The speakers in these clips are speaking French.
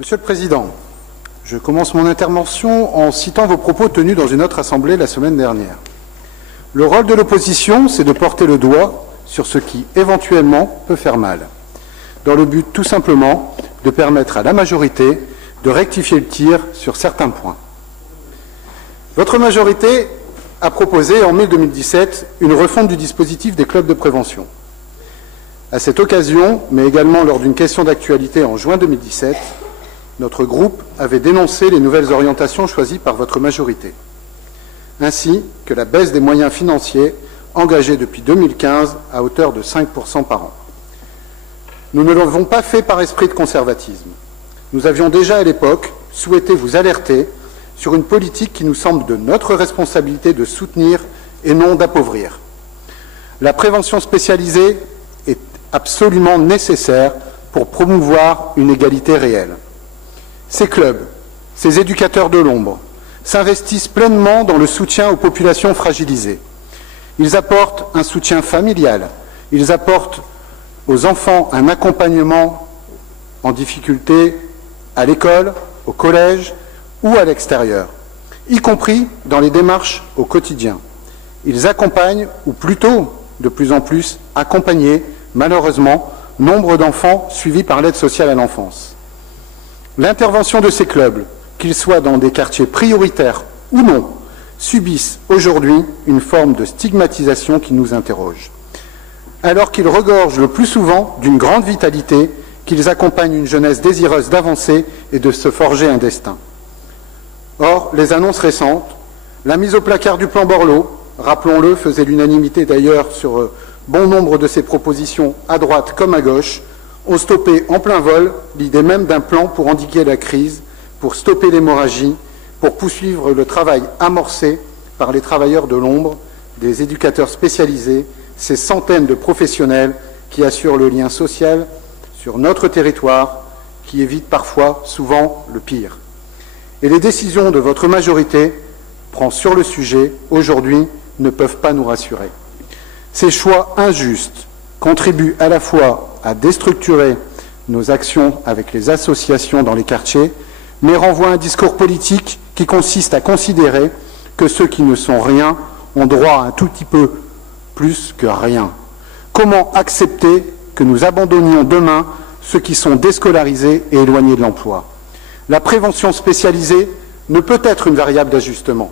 Monsieur le Président, je commence mon intervention en citant vos propos tenus dans une autre assemblée la semaine dernière. Le rôle de l'opposition, c'est de porter le doigt sur ce qui, éventuellement, peut faire mal, dans le but, tout simplement, de permettre à la majorité de rectifier le tir sur certains points. Votre majorité a proposé, en mai 2017, une refonte du dispositif des clubs de prévention. À cette occasion, mais également lors d'une question d'actualité en juin 2017, notre groupe avait dénoncé les nouvelles orientations choisies par votre majorité, ainsi que la baisse des moyens financiers engagés depuis 2015 à hauteur de 5% par an. Nous ne l'avons pas fait par esprit de conservatisme. Nous avions déjà à l'époque souhaité vous alerter sur une politique qui nous semble de notre responsabilité de soutenir et non d'appauvrir. La prévention spécialisée est absolument nécessaire pour promouvoir une égalité réelle. Ces clubs, ces éducateurs de l'ombre, s'investissent pleinement dans le soutien aux populations fragilisées. Ils apportent un soutien familial, ils apportent aux enfants un accompagnement en difficulté à l'école, au collège ou à l'extérieur, y compris dans les démarches au quotidien. Ils accompagnent, ou plutôt, de plus en plus, accompagner, malheureusement, nombre d'enfants suivis par l'aide sociale à l'enfance. L'intervention de ces clubs, qu'ils soient dans des quartiers prioritaires ou non, subissent aujourd'hui une forme de stigmatisation qui nous interroge. Alors qu'ils regorgent le plus souvent d'une grande vitalité, qu'ils accompagnent une jeunesse désireuse d'avancer et de se forger un destin. Or, les annonces récentes, la mise au placard du plan Borloo, rappelons-le, faisait l'unanimité d'ailleurs sur bon nombre de ces propositions à droite comme à gauche, ont stoppé en plein vol l'idée même d'un plan pour endiguer la crise, pour stopper l'hémorragie, pour poursuivre le travail amorcé par les travailleurs de l'ombre, des éducateurs spécialisés, ces centaines de professionnels qui assurent le lien social sur notre territoire, qui évitent parfois, souvent, le pire. Et les décisions de votre majorité, prises sur le sujet, aujourd'hui, ne peuvent pas nous rassurer. Ces choix injustes contribuent à la fois à déstructurer nos actions avec les associations dans les quartiers, mais renvoient un discours politique qui consiste à considérer que ceux qui ne sont rien ont droit à un tout petit peu plus que rien. Comment accepter que nous abandonnions demain ceux qui sont déscolarisés et éloignés de l'emploi? La prévention spécialisée ne peut être une variable d'ajustement.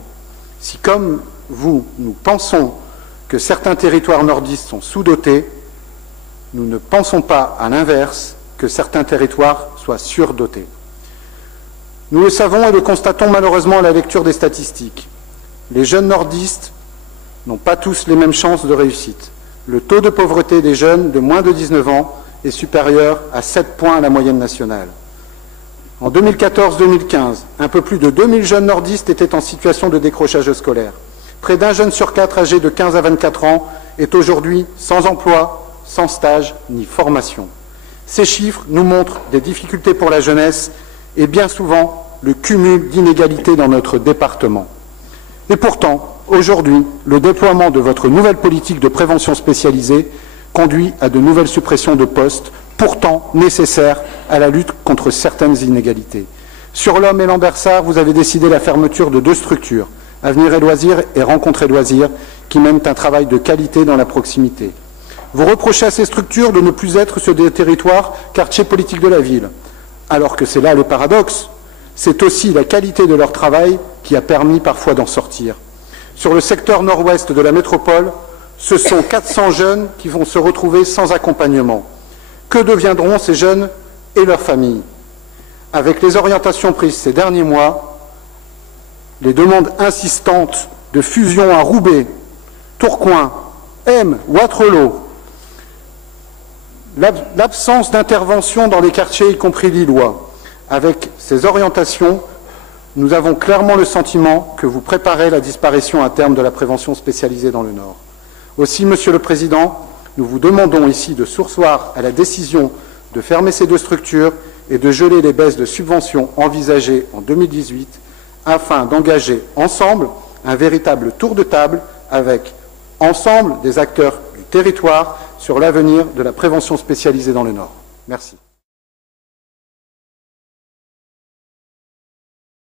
Si, comme vous, nous pensons que certains territoires nordistes sont sous-dotés, nous ne pensons pas, à l'inverse, que certains territoires soient surdotés. Nous le savons et le constatons malheureusement à la lecture des statistiques. Les jeunes nordistes n'ont pas tous les mêmes chances de réussite. Le taux de pauvreté des jeunes de moins de 19 ans est supérieur à 7 points à la moyenne nationale. En 2014-2015, un peu plus de 2000 jeunes nordistes étaient en situation de décrochage scolaire. Près d'un jeune sur 4 âgé de 15 à 24 ans est aujourd'hui sans emploi, sans stage ni formation. Ces chiffres nous montrent des difficultés pour la jeunesse et bien souvent le cumul d'inégalités dans notre département. Et pourtant, aujourd'hui, le déploiement de votre nouvelle politique de prévention spécialisée conduit à de nouvelles suppressions de postes, pourtant nécessaires à la lutte contre certaines inégalités. Sur l'Homme et Lambersart, vous avez décidé la fermeture de 2 structures, Avenir et Loisirs et Rencontres et Loisirs, qui mènent un travail de qualité dans la proximité. Vous reprochez à ces structures de ne plus être sur des territoires quartiers politiques de la ville, alors que c'est là le paradoxe. C'est aussi la qualité de leur travail qui a permis parfois d'en sortir. Sur le secteur nord-ouest de la métropole, ce sont 400 jeunes qui vont se retrouver sans accompagnement. Que deviendront ces jeunes et leurs familles? Avec les orientations prises ces derniers mois, les demandes insistantes de fusion à Roubaix, Tourcoing, Aismes, Wattrelos, l'absence d'intervention dans les quartiers, y compris lillois, avec ces orientations, nous avons clairement le sentiment que vous préparez la disparition à terme de la prévention spécialisée dans le Nord. Aussi, Monsieur le Président, nous vous demandons ici de surseoir à la décision de fermer ces 2 structures et de geler les baisses de subventions envisagées en 2018 afin d'engager ensemble un véritable tour de table avec ensemble des acteurs du territoire sur l'avenir de la prévention spécialisée dans le Nord. Merci.